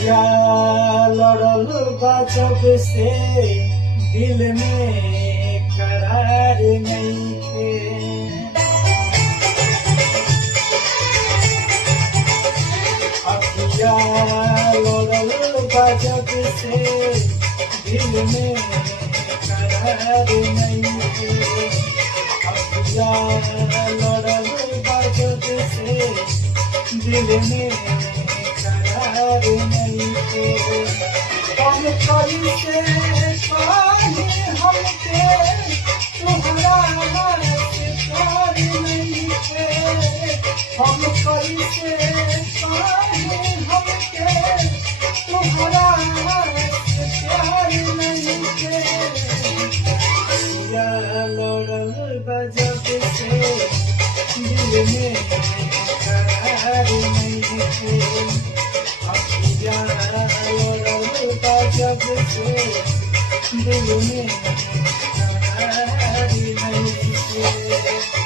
अखिया लड़ल बा जब से दिल में करार नइखे। अखिया लड़ल बा जब से दिल में करार नइखे। अखिया लड़ल बा जब से दिल में करार नइखे। हम कैसे कही हमके तुहरा से प्यार नइखे। हम कैसे कही हमके तुहरा से प्यार नइखे। अखिया लड़ल बा जब से दिल में करार नइखे। अखिया लड़ल बा जब से दिल में करार नइखे।